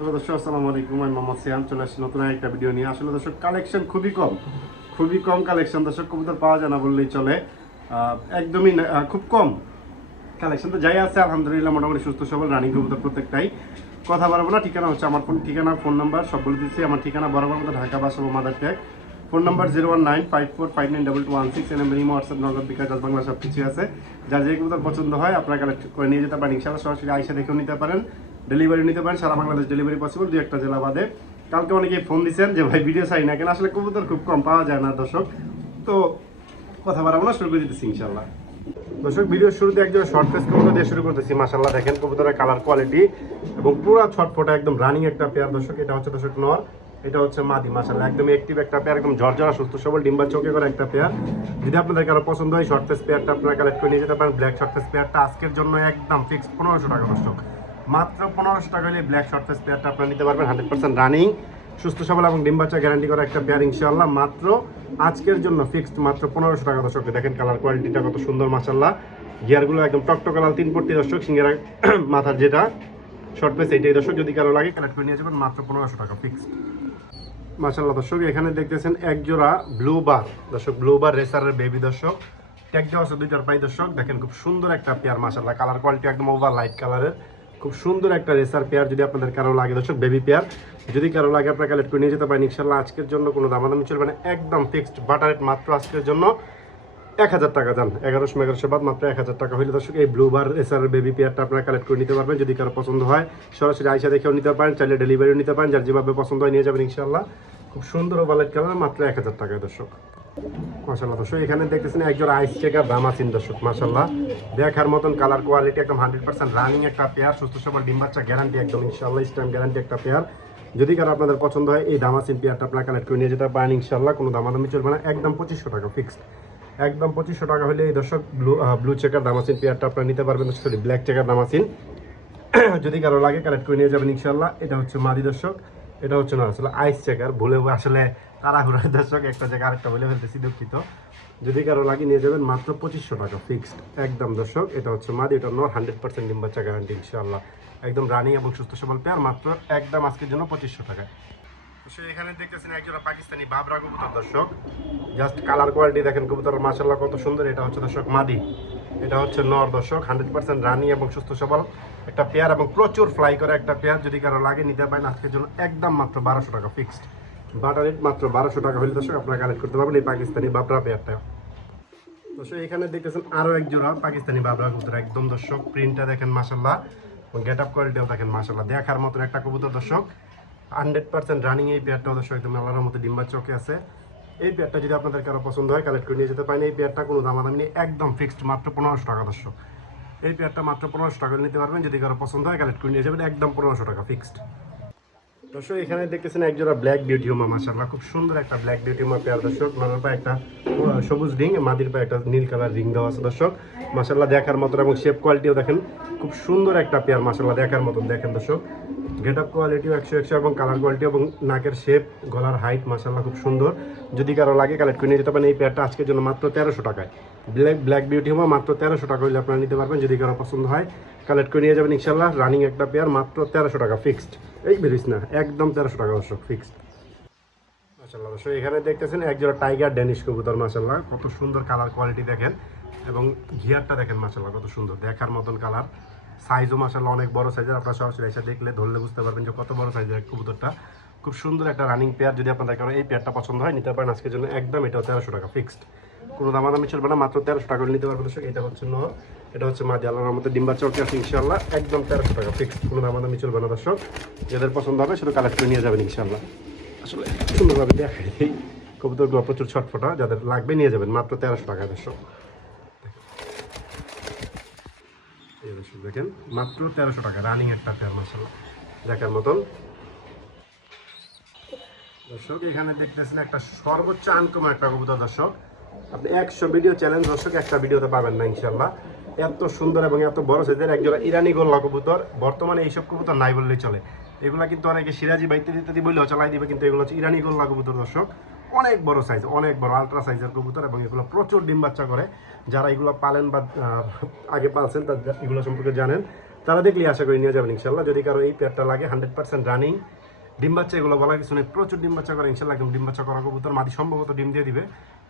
Hello দর্শক, আসসালামু আলাইকুম। আমি মোহাম্মদ সিয়াম, চলে আসছি নতুন একটা ভিডিও নিয়ে। আসলে দর্শক কালেকশন খুবই কম খুবই কম কালেকশন দর্শক, কবুতর পাওয়া যায় না বললেই চলে। একদমই খুব কম কালেকশন তো যাই আছে, আলহামদুলিল্লাহ, মোটামুটি সুস্থ, সবল রানিং কবুতর প্রত্যেকটাই। কথা বাড়াবো না, ঠিকানা হচ্ছে আমার ফোন ঠিকানা ফোন নাম্বার সব বলে দিচ্ছি। আমার ঠিকানা বরাবর মতো ঢাকা বাসা Madartek phone number zero one nine five four five nine double two one six N M WhatsApp Nagad bKash ডাল বাংলা সব কিছু আছে। যার যে কবুতর পছন্দ হয়, আপনারা কালেক্ট করে নিয়ে যেতে পারেন। ইনশাল্লাহ সরাসরি আইসা দেখেও নিতে পারেন। ডেলিভারি নিতে পারেন, সারা বাংলাদেশ ডেলিভারি পসিবল দু একটা জেলা বাদে। কালকে অনেকেই ফোন দিচ্ছেন যে, ভাই ভিডিও চাই না কেন? আসলে কবুতর খুব কম পাওয়া যায় না, দর্শক। তো কথা বাড়াবো না, শুরু করে দিতেছি ইনশাল্লাহ দর্শক ভিডিওর শুরুতে একজন শর্ট ফেস কবুতর দিয়ে শুরু করতেছি। মাশাল্লাহ দেখেন কবুতরের কালার কোয়ালিটি এবং পুরো ছটফটা একদম রানিং একটা পেয়ার দর্শক। এটা হচ্ছে দর্শক নর, এটা হচ্ছে মাদি মাশাল্লাহ একদম অ্যাক্টিভ একটা পেয়ার একদম ঝরঝরা, সুস্থ, সবল, ডিম্বা চোখে করে একটা পেয়ার যদি আপনাদের কারও পছন্দ হয় শর্ট ফেস পেয়ারটা আপনারা কালেক্ট করে নিয়ে যেতে পারেন। ব্ল্যাক শর্ট ফেস পেয়ারটা আজকের জন্য একদম ফিক্সড পনেরোশো টাকা দর্শক। মাত্র পনেরোশো টাকা হলে ব্ল্যাক শর্ট ফেস পেয়ারটা আপনারা নিতে পারবেন হান্ড্রেড পার্সেন্ট রানিং সুস্থ সবল এবং ডিম বাচ্চা গ্যারান্টি করা একটা পেয়ার ইনশাল্লাহ মাত্র আজকের জন্য ফিক্সড মাত্র পনেরোশো টাকা। দর্শক, দেখেন কালার কোয়ালিটিটা কত সুন্দর মাসাল্লাহ গিয়ারগুলো একদম টকটক লাল তিন পট্টি দর্শক, সিঙ্গেরা মাথার যেটা। শর্ট পেস এইটাই দর্শক, যদি কারও লাগে কালেক্ট করে নিয়ে যাবেন, মাত্র পনেরোশো টাকা ফিক্সড মাসাল্লাহ দর্শক, এখানে দেখতেছেন এক জোড়া ব্লু বার দর্শক ব্লু বার রেসারের বেবি দর্শক। ট্যাগ দেওয়া আছে দুইটার পাই দর্শক। দেখেন খুব সুন্দর একটা পেয়ার মাসাল্লাহ কালার কোয়ালিটি একদম ওভার লাইট কালারের খুব সুন্দর একটা রেসার পেয়ার যদি আপনাদের কারও লাগে, দর্শক, বেবি পেয়ার। যদি কারও লাগে, আপনারা কালেক্ট করে নিয়ে যেতে পারেন। ইনশাল্লাহ আজকের জন্য কোনো দামাদামি চলবে না। একদম ফিক্সড বাটার রেট মাত্র আজকের জন্য এক হাজার টাকা যান। এগারোশো এগারোশো বাদ মাত্র এক হাজার টাকা হইলে, দর্শক, এই ব্লু বার এসার বেবি পেয়ারটা আপনারা কালেক্ট করে নিতে পারবেন। যদি কারও পছন্দ হয়, সরাসরি আইসা দেখেও নিতে পারেন। চাইলে ডেলিভারিও নিতে পারেন। যার যেভাবে পছন্দ হয় নিয়ে যাবেন ইনশাল্লাহ খুব সুন্দর ও ওভারলাইট কালার মাত্র এক হাজার টাকা দর্শক। মাসাল্লাহ দর্শক, এখানে দেখতেছেন একজন আইস চেকার দামাসিন দর্শক মাসাল্লাহ দেখার মতন কালার কোয়ালিটি একদম হান্ড্রেড পার্সেন্ট রানিং একটা পেয়ার সুস্থ সবল ডিম বাচ্চা গ্যারান্টি একদম ইনশাল্লাহ স্ট্যাম্প গ্যারান্টি একটা পেয়ার যদি কারও আপনাদের পছন্দ হয়, এই দামাসিন পেয়ারটা আপনারা কালেক্ট করে নিয়ে যেতে পারেন ইনশাল্লাহ কোনো দামাদামি চলবে না, একদম পঁচিশশো টাকা ফিক্সড একদম পঁচিশশো টাকা হলে এই দর্শক ব্লু ব্লু চেকার দামাসিন পেয়ারটা আপনারা নিতে পারবেন সরি ব্ল্যাক চেকার দামাসিন যদি কারও লাগে কালেক্ট করে নিয়ে যাবেন ইনশাল্লাহ এটা হচ্ছে মাদি দর্শক। এটা হচ্ছে না, আসলে আইস চেকার ভুলে আসলে তাড়াহুড়া দর্শক, একটা জায়গা আরেকটা বলে ফেলতেছি, দুঃখিত। যদি কারও লাগে নিয়ে যাবেন মাত্র পঁচিশশো টাকা ফিক্সড একদম দর্শক, এটা হচ্ছে মাদি, এটা নর হান্ড্রেড পার্সেন্ট ডিম বাচ্চা গ্যারান্টি ইনশাল্লাহ একদম রানিং এবং সুস্থ সবল পেয়ার মাত্র একদম আজকের জন্য পঁচিশশো টাকা। সে এখানে দেখতেছেন একজোড়া পাকিস্তানি বাবরা কবুতর, দর্শক। জাস্ট কালার কোয়ালিটি দেখেন কবুতর মাসাল্লাহ কত সুন্দর, এটা হচ্ছে দর্শক মাদি। এটা হচ্ছে নর দর্শক হান্ড্রেড পার্সেন্ট রানি এবং সুস্থ সবল, একটা পেয়ার এবং প্রচুর ফ্লাই করে একটা পেয়ার যদি কারও লাগে নিতে পারেন আজকের জন্য একদম মাত্র বারোশো টাকা ফিক্সড বাটার রেট মাত্র বারোশো টাকা হলে দর্শক আপনারা কালেক্ট করতে পারবেন এই পাকিস্তানি বাবরা পেয়ারটা দর্শক, এখানে দেখতেছেন আরও এক জোড়া পাকিস্তানি বাবরা কবুতর একদম দর্শক প্রিন্টটা দেখেন মাসাল্লাহ এবং গেট আপ কোয়ালিটিও দেখেন মাসাল্লাহ দেখার মতন একটা কবুতর দর্শক। হান্ড্রেড পার্সেন্ট রানিং এই পেয়ারটাও দর্শক একদম আল্লাহর মতো ডিম্বার চোখে আছে। এই পেয়ারটা যদি আপনাদের কারও পছন্দ হয় কালেক্ট করে নিয়ে যেতে পারেন। এই পেয়ারটা কোনো দাম নেই, একদম ফিক্সড মাত্র পনেরোশো টাকা দর্শক। এই পেয়ারটা মাত্র পনেরোশো টাকা নিতে পারবেন, যদি কারও পছন্দ হয় কালেক্ট করে নিয়ে যাবেন, একদম পনেরোশো টাকা ফিক্সড দর্শক, এখানে দেখতেছেন একজোড়া ব্ল্যাক বিউটি হোমা মাসাল্লাহ খুব সুন্দর একটা ব্ল্যাক বিউটি হোমা পেয়ার, দর্শক। মাথার পায়ে একটা সবুজ রিং, মাদির পায়ে একটা নীল কালার রিং দেওয়া আছে, দর্শক। মাসাল্লাহ দেখার মতন এবং শেপ কোয়ালিটিও দেখেন, খুব সুন্দর একটা পেয়ার মাসাল্লাহ দেখার মতন দেখেন, দর্শক। গেট আপ কোয়ালিটিও একশো একশো এবং কালার কোয়ালিটি এবং নাকের শেপ গলার হাইট মাসাল্লাহ খুব সুন্দর। যদি কারও লাগে কালেক্ট করে নিয়ে যেতে পারেন, এই পেয়ারটা আজকের জন্য মাত্র তেরোশো টাকায়। ব্ল্যাক ব্ল্যাক বিউটি হোমা মাত্র তেরোশো টাকা হলে আপনারা নিতে পারবেন। যদি কারও পছন্দ হয় কালেক্ট করে নিয়ে যাবেন ইনশাল্লাহ রানিং একটা পেয়ার মাত্র তেরোশো টাকা ফিক্সড এই বেরিস না, একদম তেরোশো টাকা দর্শক ফিক্সড মাসাল্লাহ এখানে দেখতেছেন একজোড়া টাইগার ড্যানিশ কবুতর মাসাল্লাহ কত সুন্দর কালার কোয়ালিটি দেখেন, এবং ঘিয়ারটা দেখেন মাসাল্লাহ কত সুন্দর। দেখার মতন কালার সাইজও মাসাল্লাহ অনেক বড় সাইজের আপনারা সরাসরি এসে দেখলে, ধরলে বুঝতে পারবেন যে কত বড় সাইজের কবুতরটা। খুব সুন্দর একটা রানিং পেয়ার যদি আপনাদের কারও এই পেয়ারটা পছন্দ হয়, নিতে পারেন আজকের জন্য, একদম এটাও তেরোশো টাকা ফিক্সড কোনো দামাদামি চলবে না, মাত্র তেরোশো টাকা নিতে পারবেন দর্শক, এটা হচ্ছে নর, এটা হচ্ছে মাদি, আল্লাহর মধ্যে ডিম্বা চৌকি আছে ইনশাল্লাহ একদম তেরোশো টাকা ফিক্স কোনো দামাদামি চলবে না দর্শক। যাদের পছন্দ হবে শুধু কালেক্ট করে নিয়ে যাবেন ইনশাল্লাহ আসলে সুন্দরভাবে দেখাই, কবুতরগুলো প্রচুর ছটফটা, যাদের লাগবে নিয়ে যাবেন, মাত্র তেরোশো টাকা দর্শক। দেখেন, মাত্র তেরোশো টাকা রানিং একটা পেয়ার মাসাল্লাহ দেখার মতন। দর্শক, এখানে দেখতেছেন একটা সর্বোচ্চ আনকম একটা কবুতর দর্শক। আপনি একশো ভিডিও চ্যালেঞ্জ দর্শক, একটা ভিডিওতে পাবেন না ইনশাল্লাহ এত সুন্দর এবং এত বড় সাইজের একজোড়া ইরানি গোল্লা কবুতর, বর্তমানে এইসব কবুতর নাই বললেই চলে। এগুলো কিন্তু অনেকে সিরাজি বা ইত্যাদি ইত্যাদি বললেও চালাই দিবে, কিন্তু এগুলো হচ্ছে ইরানি গোল্লা কবুতর, দর্শক। অনেক বড় সাইজ অনেক বড় আলট্রা সাইজের কবুতর এবং এগুলো প্রচুর ডিম বাচ্চা করে। যারা এগুলো পালেন বা আগে পালছেন তারা এগুলো সম্পর্কে জানেন। তারা দেখলে আশা করি নিয়ে যাবেন ইনশাল্লাহ যদি কারও এই পেয়ারটা লাগে হান্ড্রেড পার্সেন্ট রানিং ডিম বাচ্চা এগুলো বলা কিছু নেই, প্রচুর ডিম বাচ্চা করে ইনশাল্লাহ ডিম বাচ্চা করা কবুতর। মাদি সম্ভবত ডিম দিয়ে দিবে।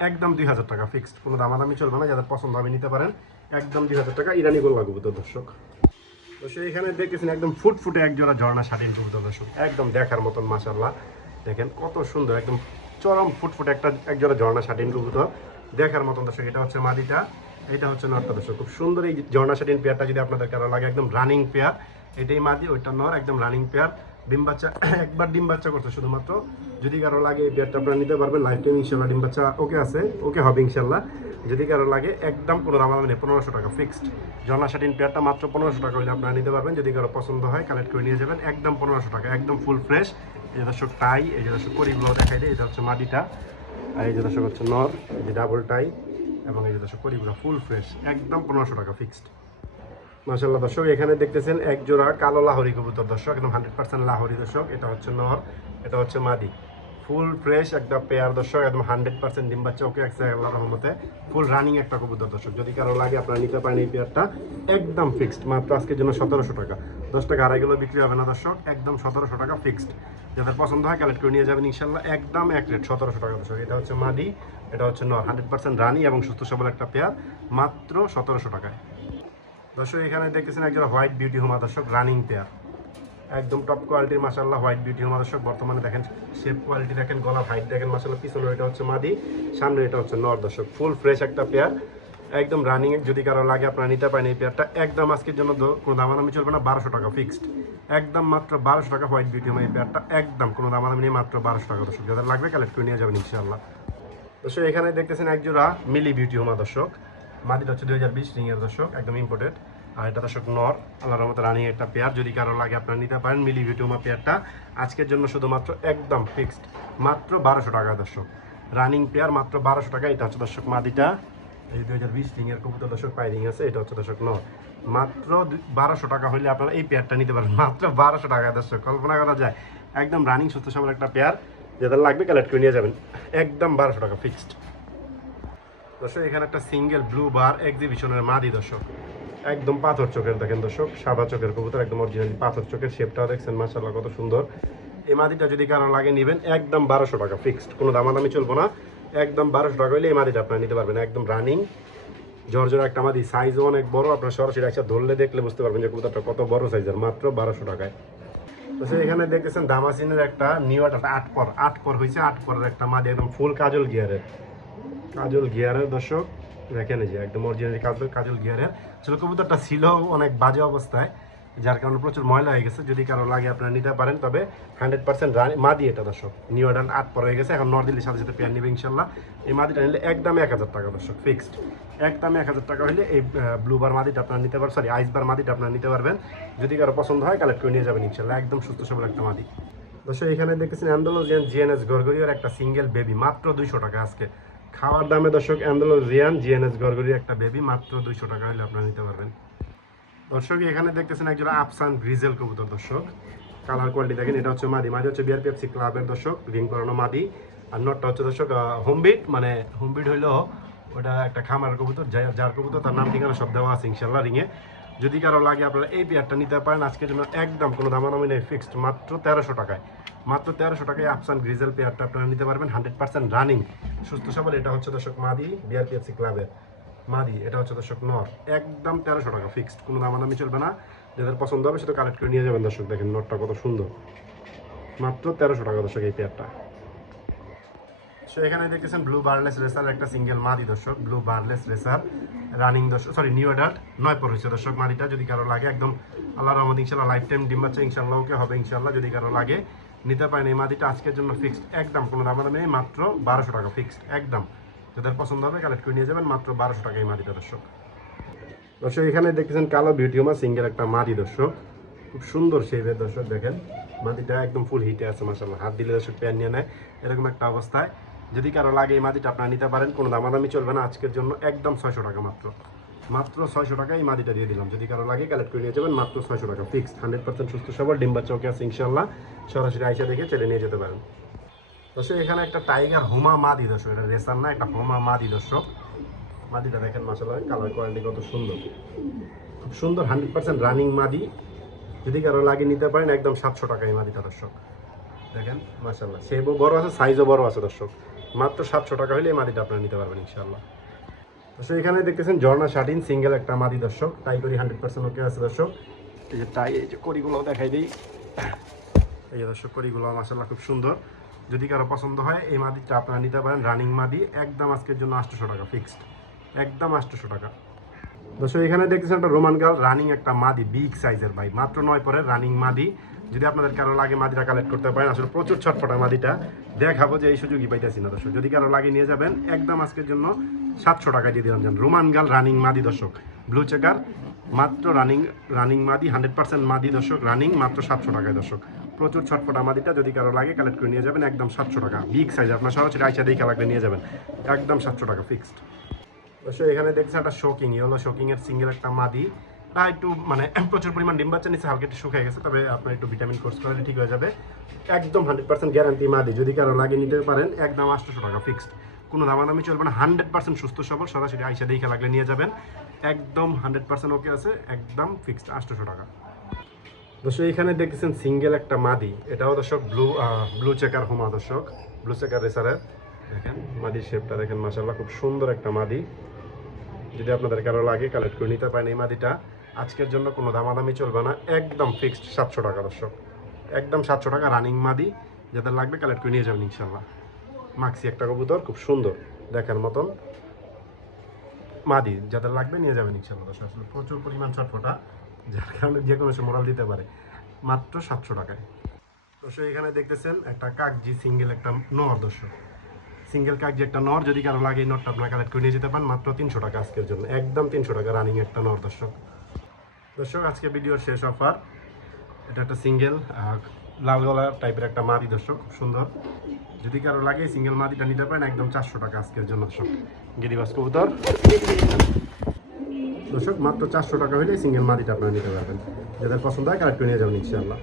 একদম দুই হাজার টাকা ফিক্সড কোনো দামাদামি চলবে না, যাদের পছন্দ হবে নিতে পারেন। একদম দুই হাজার টাকা ইরানি গোল্লা কবুতর দর্শক। তো সেইখানে দেখতেছেন একদম ফুটফুটে এক জোড়া ঝর্ণা স্বাধীন কবুতর দর্শক, একদম দেখার মতন মাসাল্লাহ দেখেন কত সুন্দর, একদম চরম ফুটফুটে একটা এক জোড়া ঝর্ণা স্বাধীন কবুতর দেখার মতন দর্শক, এটা হচ্ছে মাদিটা, এটা হচ্ছে নটটা দর্শক। খুব সুন্দর এই ঝর্ণা স্বাধীন পেয়ারটা যদি আপনাদের কারও লাগে, একদম রানিং পেয়ার, এটাই মাদি, ওইটা নর, একদম রানিং পেয়ার। ডিম বাচ্চা, একবার ডিম বাচ্চা করতে শুধুমাত্র। যদি কারও লাগে এই পেয়ারটা আপনারা নিতে পারবেন লাইফ টাইম ইনশাল্লাহ ডিম বাচ্চা ওকে আছে, ওকে হবে ইনশাল্লাহ যদি কারও লাগে, একদম কোনো দাম নেই, পনেরোশো টাকা ফিক্সড জনা শাটিন পেয়ারটা মাত্র পনেরোশো টাকা হলে আপনারা নিতে পারবেন। যদি কারও পছন্দ হয় কালেক্ট করে নিয়ে যাবেন, একদম পনেরোশো টাকা, একদম ফুল ফ্রেশ এই যে টাই এই যে দর্শক, করিগুলো দেখাই দেয় এটা হচ্ছে মাটিটা। আর এই যে হচ্ছে নর যে ডাবল টাই এবং এই যে দর্শক, করিগুলো ফুল ফ্রেশ একদম পনেরোশো টাকা ফিক্সড মাসাল্লাহ দর্শক, এখানে দেখতেছেন এক জোড়া কালো লাহরি কবুতর, দর্শক, একদম হান্ড্রেড পার্সেন্ট লাহরি, দর্শক, এটা হচ্ছে নর, এটা হচ্ছে মাদি। ফুল ফ্রেশ একটা পেয়ার, দর্শক, একদম হান্ড্রেড পার্সেন্ট ডিম বাচ্চা, ওকে একশো আল্লাহ রহমতে, ফুল রানিং একটা কবুতর, দর্শক, যদি কারও লাগে, আপনারা নিতে পারেন এই পেয়ারটা, একদম ফিক্সড, মাত্র আজকের জন্য সতেরোশো টাকা। দশ টাকা আড়াই কিলো বিক্রি হবে না, দর্শক, একদম সতেরোশো টাকা ফিক্সড। যাদের পছন্দ হয় কালেক্ট করে নিয়ে যাবেন ইনশাল্লাহ একদম এক রেট, সতেরোশো টাকা, দর্শক, এটা হচ্ছে মাদি, এটা হচ্ছে নর, হান্ড্রেড পার্সেন্ট রানি এবং সুস্থ সবল একটা পেয়ার, মাত্র সতেরোশো টাকায়। দর্শক, এখানে দেখতেছেন একজন হোয়াইট বিউটি হোমা দর্শক রানিং পেয়ার একদম টপ কোয়ালিটির মাসাল্লাহ হোয়াইট বিউটি হোমা দর্শক বর্তমানে দেখেন শেপ কোয়ালিটি দেখেন গলা হাইট দেখেন মাসাল্লাহ পিছনে এটা হচ্ছে মাদি সামনে এটা হচ্ছে নর দর্শক। ফুল ফ্রেশ একটা পেয়ার একদম রানিং যদি কারও লাগে আপনারা নিতে পারেন এই পেয়ারটা একদম আজকের জন্য কোনো দামাদামি চলবে না, বারোশো টাকা ফিক্সড একদম মাত্র বারোশো টাকা হোয়াইট বিউটি হোমা এই পেয়ারটা একদম কোনো দামাদামি নেই, মাত্র বারোশো টাকা দর্শক। যাদের লাগবে কালেক্ট করে নিয়ে যাবেন ইনশাল্লাহ দর্শক, এখানে দেখতেছেন একজোড়া মিলি বিউটি হোমা দর্শক মাটিটা হচ্ছে দুই হাজার বিশ রিংয়ের দর্শক, একদম ইম্পোর্টেড আর এটা দর্শক নর, আল্লাহর রহমতে রানিং একটা পেয়ার যদি কারও লাগে আপনারা নিতে পারেন মিলি বিউটি পেয়ারটা আজকের জন্য শুধুমাত্র একদম ফিক্সড মাত্র বারোশো টাকা দর্শক। রানিং পেয়ার মাত্র বারোশো টাকা, এটা হচ্ছে দর্শক মাদিটা এই দুই হাজার বিশ রিংয়ের কবুতর দর্শক পাই আছে, এটা হচ্ছে দর্শক নর। মাত্র বারোশো টাকা হলে আপনারা এই পেয়ারটা নিতে পারেন মাত্র বারোশো টাকা দর্শক। কল্পনা করা যায়, একদম রানিং সুস্থ সবল একটা পেয়ার যাদের লাগবে কালেক্ট করে নিয়ে যাবেন। একদম বারোশো টাকা ফিক্সড দর্শক, এখানে একটা সিঙ্গেল ব্লু বার এক্সিবিশনের মাদি দর্শক। একদম পাথর চোখের, দেখেন দর্শক, সাদা চোখের কবুতর, একদম অরিজিনালি পাথর চোখের শেপটাও দেখছেন মাসাল্লাহ কত সুন্দর। এই মাদিটা যদি কারও লাগে নেবেন, একদম বারোশো টাকা ফিক্সড কোনো দামাদামি চলবো না। একদম বারোশো টাকা হলে এই মাদিটা আপনারা নিতে পারবেন, একদম রানিং জর্জর একটা মাদি সাইজও অনেক বড়, আপনার সরাসরি একটা ধরলে দেখলে বুঝতে পারবেন যে কবুতরটা কত বড় সাইজের মাত্র বারোশো টাকায়। তো এখানে দেখতেছেন দামাসিনের একটা নিউ একটা আট পর আট পর হয়েছে আট পরের একটা মাদি, একদম ফুল কাজল গিয়ারের কাজল গিয়ারের দর্শক, দেখেন যে একদম অরিজিনালি কাজল কাজল গিয়ারের। আসলে কবুতরটা ছিল অনেক বাজে অবস্থায়, যার কারণে প্রচুর ময়লা হয়ে গেছে। যদি কারও লাগে আপনারা নিতে পারেন, তবে হান্ড্রেড পার্সেন্ট মাদি এটা দর্শক। নিউ অর্ডার আট পর গেছে, এখন নর্দিল্লির সাথে সাথে পেয়ার নেবে ইনশাল্লাহ। এই মাদিটা নিলে একদমে এক হাজার টাকা দর্শক ফিক্সড একদমে এক হাজার টাকা হলে এই ব্লুবার মাদিটা আপনারা নিতে পারবেন সরি আইসবার মাদিটা আপনারা নিতে পারবেন। যদি কারও পছন্দ হয় কালেক্ট করে নিয়ে যাবেন ইনশাল্লাহ। একদম সুস্থ সবল একটা মাদি। দর্শক, এখানে দেখতেছেন অ্যান্ডোলোজিয়ান জিএনএস গরগরিয়ার একটা সিঙ্গেল বেবি মাত্র দুইশো টাকা আজকে। খাওয়ার দামে দর্শক অ্যান্ডোলোজিয়ান জিএনএস গরগরির একটা বেবি মাত্র দুইশো টাকা হলে আপনারা নিতে পারবেন। দর্শক, এখানে দেখতেছেন একজন আফসান গ্রিজেল কবুতর দর্শক। কালার কোয়ালিটি দেখেন, এটা হচ্ছে মাদি। মাদি হচ্ছে বিআর পেপসি ক্লাবের দর্শক রিং করানো মাদি। আর নটটা হচ্ছে দর্শক হোমবিট মানে হোমবিট হইল ওটা একটা খামার কবুতর যার কবুতর তার নাম ঠিকানা সব দেওয়া আছে ইনশাল্লাহ রিংয়ে যদি কারও লাগে আপনারা এই পেয়ারটা নিতে পারেন, আজকের জন্য একদম কোনো দামাদামি নেই ফিক্সড মাত্র তেরোশো টাকায়। মাত্র তেরোশো টাকায় আফসান গ্রিজেল পেয়ারটা আপনারা নিতে পারবেন, হান্ড্রেড পার্সেন্ট রানিং। সুস্থ সবল, এটা হচ্ছে দর্শক মাদি বিআরপিএফসি ক্লাবের মাদি, এটা হচ্ছে দর্শক নর। একদম তেরোশো টাকা ফিক্সড কোনো দামাদামি চলবে না। যাদের পছন্দ হবে সেটা কালেক্ট করে নিয়ে যাবেন দর্শক, দেখেন নটটা কত সুন্দর। মাত্র তেরোশো টাকা দর্শক এই পেয়ারটা। সো এখানে দেখতেছেন ব্লু বার্লেস রেসার একটা সিঙ্গেল মাদি দর্শক। ব্লু বার্লেস রেসার রানিং দর্শক সরি নিউ অ্যাডাল্ট নয় পর হয়েছে দর্শক মাদিটা, যদি কারও লাগে, একদম আল্লাহ রহমদ ইনশাল্লাহ লাইফ টাইম ডিম বাচ্চা ইনশাল্লাহ ওকে হবে ইনশাল্লাহ যদি কারও লাগে। নিতে পারেন, এই মাদিটা আজকের জন্য ফিক্সড একদম কোনো দাম নেই, মাত্র বারোশো টাকা ফিক্সড একদম। যাদের পছন্দ হবে কালেক্ট করে নিয়ে যাবেন, মাত্র বারোশো টাকা এই মাদিটা দর্শক। দর্শক, এখানে দেখতেছেন কালো বিউটিউমা সিঙ্গেল একটা মাদি দর্শক। খুব সুন্দর শেপের দর্শক দেখেন। মাদিটা একদম ফুল হিটে আছে মাসাল্লাহ হাত দিলে দর্শক প্যান নিয়ে নেয়, এরকম একটা অবস্থায়। যদি কারও লাগে এই মাদিটা আপনারা নিতে পারেন, কোনো দামাদামি চলবে না। আজকের জন্য একদম ছয়শো টাকা মাত্র। মাত্র ছয়শো টাকা এই মাদিটা দিয়ে দিলাম। যদি কারও লাগে কালেক্ট করে নিয়ে যাবেন, মাত্র ছয়শো টাকা ফিক্সড হান্ড্রেড পার্সেন্ট সুস্থ সবল ডিম্বা চৌকে আছে ইনশাল্লাহ সরাসরি আইসা দেখে চলে নিয়ে যেতে পারেন। দর্শক, এখানে একটা টাইগার হোমা মাদি দর্শক, এটা রেসার না, একটা হোমা মাদি দর্শক। মাদিটা দেখেন মাসাল্লাহ কালার কোয়ালিটি কত সুন্দর। খুব সুন্দর হান্ড্রেড পার্সেন্ট রানিং মাদি। যদি কারও লাগে নিতে পারেন, একদম সাতশো টাকা এই মাদিটা দর্শক। দেখেন মাসাল্লাহ সে বড় আছে সাইজও বড় আছে দর্শক। মাত্র সাতশো টাকা হলে এই মাদিটা আপনারা নিতে পারবেন ইনশাল্লাহ দর্শক এখানে দেখতেছেন ঝর্ণা শাটিন সিঙ্গেল একটা মাদি দর্শক টাই করি হান্ড্রেড পার্সেন্ট ওকে আছে দর্শক। এই যে টাই এই যে করিগুলো দেখাই দিই। এই যে দর্শক করিগুলো মাসাল্লাহ খুব সুন্দর। যদি কারও পছন্দ হয়, এই মাদিটা আপনারা নিতে পারেন, রানিং মাদি, একদম আজকের জন্য আটশোশো টাকা ফিক্সড। একদম আটশোশো টাকা। দর্শক, এখানে দেখতেছেন একটা রোমান গার্ল, রানিং একটা মাদি, বিগ সাইজের ভাই, মাত্র নয় পরে রানিং মাদি। যদি আপনাদের কারও লাগে মাদিটা কালেক্ট করতে পারেন, আসলে প্রচুর ছটফটা মাদিটা। দেখাবো যে এই সুযোগই পাইতেছি না দর্শক। যদি কারও লাগে নিয়ে যাবেন, একদম আজকের জন্য সাতশো টাকা দিয়ে দিলাম। যেন রোমান গার্ল রানিং মাদি দর্শক ব্লু চেকার মাত্র রানিং রানিং মাদি হান্ড্রেড পার্সেন্ট মাদি দর্শক রানিং মাত্র সাতশো টাকায় দর্শক। প্রচুর ছটফটা মাদিটা যদি কারও লাগে কালেক্ট করে নিয়ে যাবেন, একদম সাতশো টাকা। বিগ সাইজ আপনার সরাসরি আইসা দেখা লাগলে নিয়ে যাবেন। একদম সাতশো টাকা ফিক্সড অবশ্য এখানে দেখছেন একটা শোকিং ইয়েলো শোকিং এর সিঙ্গেল একটা মাদি। একটু মানে প্রচুর পরিমাণ ডিম বাচ্চা নিচে হালকা একটু শুকিয়ে গেছে, তবে আপনার একটু ভিটামিন কোর্স করলে ঠিক হয়ে যাবে। একদম হান্ড্রেড পার্সেন্ট গ্যারান্টি মাদি যদি কারও লাগে নিতে পারেন, একদম আটশোশো টাকা ফিক্সড কোনো দামাদামি চলবে না হান্ড্রেড পার্সেন্ট সুস্থ সবল, সরাসরি আইসা দেখে লাগলে নিয়ে যাবেন। একদম হান্ড্রেড পার্সেন্ট ওকে আছে, একদম ফিক্সড আটশোশো টাকা। দর্শক, এখানে দেখতেছেন সিঙ্গেল একটা মাদি এটাও দর্শক ব্লু ব্লু চেকার হোমা দর্শক ব্লু চেকার রেসারের। দেখেন মাদির শেপটা দেখেন মাসাল্লাহ খুব সুন্দর একটা মাদি যদি আপনাদের কারও লাগে কালেক্ট করে নিতে পারেন এই মাদিটা আজকের জন্য কোনো দামাদামি চলবে না। একদম ফিক্সড সাতশো টাকা দর্শক। একদম সাতশো টাকা রানিং মাদি। যাদের লাগবে কালেক্ট করে নিয়ে যাবেন ইনশাল্লাহ মাক্সি একটা কবুতর, খুব সুন্দর। দেখার মতন মাদি। যাদের লাগবে নিয়ে যাবেন ইনশাল্লাহ দর্শক। আসলে প্রচুর পরিমাণ ছটফটা, যার কারণে যে কোনো সময় মোরাল দিতে পারে। মাত্র সাতশো টাকায়। দর্শক, এখানে দেখতেছেন একটা কাকজি সিঙ্গেল একটা নর দর্শক। সিঙ্গেল কাকজি একটা নর, যদি কারও লাগে এই নরটা আপনার কালেক্ট করে নিয়ে যেতে পারেন। মাত্র তিনশো টাকা আজকের জন্য। একদম তিনশো টাকা রানিং একটা নর দর্শক। দর্শক, আজকে ভিডিওর শেষ অফার এটা একটা সিঙ্গেল লাল গলা টাইপের একটা মাদি দর্শক, খুব সুন্দর। যদি কারও লাগে সিঙ্গেল মাদিটা নিতে পারেন, একদম চারশো টাকা আজকের জন্য দর্শক। গিরিবাস কবুতর। দর্শক, মাত্র চারশো টাকা হলে সিঙ্গেল মাদিটা আপনারা নিতে পারবেন। যাদের পছন্দ হয় কারেক্ট করে নিয়ে যাবেন, ইনশাআল্লাহ।